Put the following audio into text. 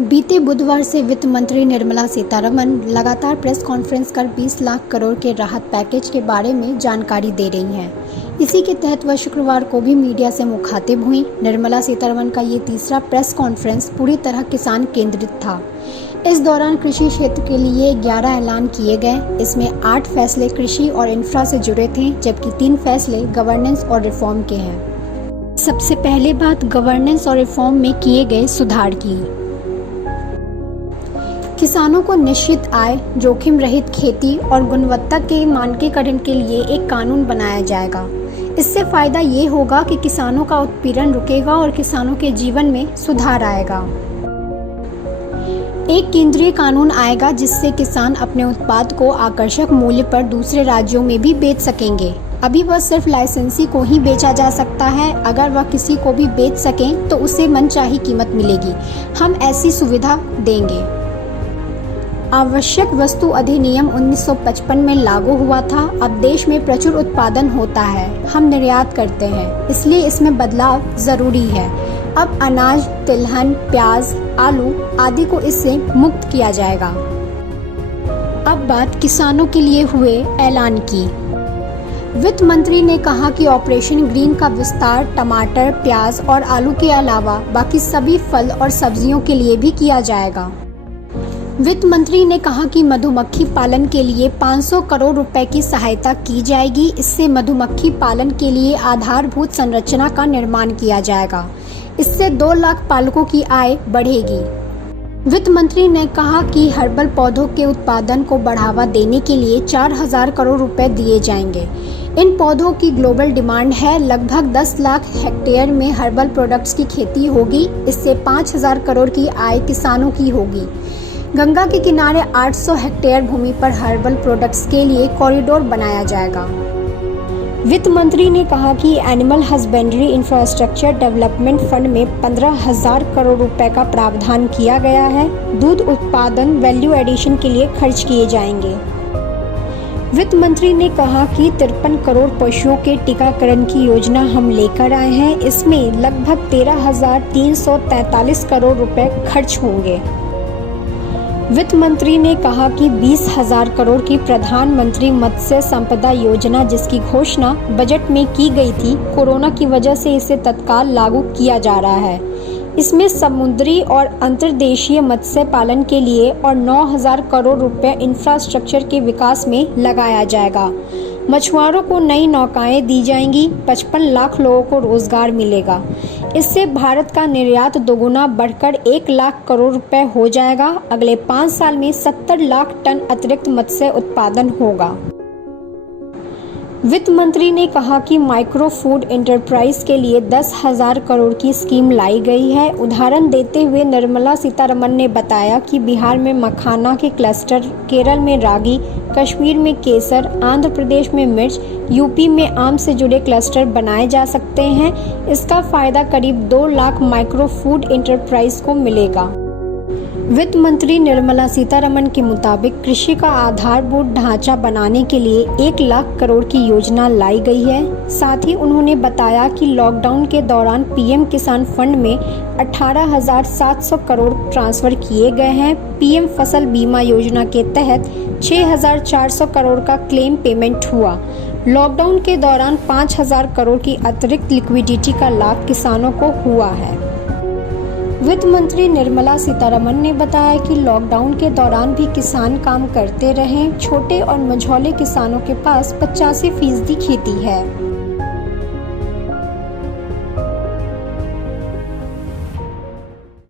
बीते बुधवार से वित्त मंत्री निर्मला सीतारमण लगातार प्रेस कॉन्फ्रेंस कर 20 लाख करोड़ के राहत पैकेज के बारे में जानकारी दे रही हैं। इसी के तहत वह शुक्रवार को भी मीडिया से मुखातिब हुई। निर्मला सीतारमण का ये तीसरा प्रेस कॉन्फ्रेंस पूरी तरह किसान केंद्रित था। इस दौरान कृषि क्षेत्र के लिए 11 ऐलान किए गए। इसमें 8 फैसले कृषि और इंफ्रा से जुड़े थे, जबकि 3 फैसले गवर्नेंस और रिफॉर्म के हैं। सबसे पहले बात गवर्नेंस और रिफॉर्म में किए गए सुधार की। किसानों को निश्चित आय, जोखिम रहित खेती और गुणवत्ता के मानकीकरण के लिए एक कानून बनाया जाएगा। इससे फायदा ये होगा कि किसानों का उत्पीड़न रुकेगा और किसानों के जीवन में सुधार आएगा। एक केंद्रीय कानून आएगा जिससे किसान अपने उत्पाद को आकर्षक मूल्य पर दूसरे राज्यों में भी बेच सकेंगे। अभी वह सिर्फ लाइसेंसी को ही बेचा जा सकता है। अगर वह किसी को भी बेच सकें तो उसे मनचाही कीमत मिलेगी। हम ऐसी सुविधा देंगे। आवश्यक वस्तु अधिनियम 1955 में लागू हुआ था। अब देश में प्रचुर उत्पादन होता है, हम निर्यात करते हैं, इसलिए इसमें बदलाव जरूरी है। अब अनाज, तिलहन, प्याज, आलू आदि को इससे मुक्त किया जाएगा। अब बात किसानों के लिए हुए ऐलान की। वित्त मंत्री ने कहा कि ऑपरेशन ग्रीन का विस्तार टमाटर, प्याज और आलू के अलावा बाकी सभी फल और सब्जियों के लिए भी किया जाएगा। वित्त मंत्री ने कहा कि मधुमक्खी पालन के लिए 500 करोड़ रुपए की सहायता की जाएगी। इससे मधुमक्खी पालन के लिए आधारभूत संरचना का निर्माण किया जाएगा। इससे 2 लाख पालकों की आय बढ़ेगी। वित्त मंत्री ने कहा कि हर्बल पौधों के उत्पादन को बढ़ावा देने के लिए 4000 करोड़ रुपए दिए जाएंगे। इन पौधों की ग्लोबल डिमांड है। लगभग 10 लाख हेक्टेयर में हर्बल प्रोडक्ट्स की खेती होगी। इससे 5000 करोड़ की आय किसानों की होगी। गंगा के किनारे 800 हेक्टेयर भूमि पर हर्बल प्रोडक्ट्स के लिए कॉरिडोर बनाया जाएगा। वित्त मंत्री ने कहा कि animal husbandry infrastructure development fund में 15,000 करोड़ रुपए का प्रावधान किया गया है। दूध उत्पादन वैल्यू एडिशन के लिए खर्च किए जाएंगे। वित्त मंत्री ने कहा कि 53 करोड़ पशुओं के टीकाकरण की योजना हम लेकर आए हैं। इसमें लगभग 13,343 करोड़ रुपए खर्च होंगे। वित्त मंत्री ने कहा कि 20,000 करोड़ की प्रधानमंत्री मत्स्य संपदा योजना, जिसकी घोषणा बजट में की गई थी, कोरोना की वजह से इसे तत्काल लागू किया जा रहा है। इसमें समुद्री और अंतर्देशीय मत्स्य पालन के लिए और 9,000 करोड़ रुपए इंफ्रास्ट्रक्चर के विकास में लगाया जाएगा। मछुआरों को नई नौकाएं दी जाएंगी। 55 लाख लोगों को रोजगार मिलेगा। इससे भारत का निर्यात दोगुना बढ़कर 1 लाख करोड़ रुपए हो जाएगा। अगले 5 साल में 70 लाख टन अतिरिक्त मत्स्य उत्पादन होगा। वित्त मंत्री ने कहा कि माइक्रो फूड एंटरप्राइज के लिए 10,000 करोड़ की स्कीम लाई गई है। उदाहरण देते हुए निर्मला सीतारमण ने बताया कि बिहार में मखाना के क्लस्टर, केरल में रागी, कश्मीर में केसर, आंध्र प्रदेश में मिर्च, यूपी में आम से जुड़े क्लस्टर बनाए जा सकते हैं। इसका फायदा करीब 2 लाख माइक्रो फूड एंटरप्राइज को मिलेगा। वित्त मंत्री निर्मला सीतारमण के मुताबिक कृषि का आधारभूत ढांचा बनाने के लिए 1 लाख करोड़ की योजना लाई गई है। साथ ही उन्होंने बताया कि लॉकडाउन के दौरान पीएम किसान फंड में 18,700 करोड़ ट्रांसफर किए गए हैं। पीएम फसल बीमा योजना के तहत 6,400 करोड़ का क्लेम पेमेंट हुआ। लॉकडाउन के दौरान 5,000 करोड़ की अतिरिक्त लिक्विडिटी का लाभ किसानों को हुआ है। वित्त मंत्री निर्मला सीतारमण ने बताया कि लॉकडाउन के दौरान भी किसान काम करते रहे। छोटे और मझौले किसानों के पास 85% खेती है।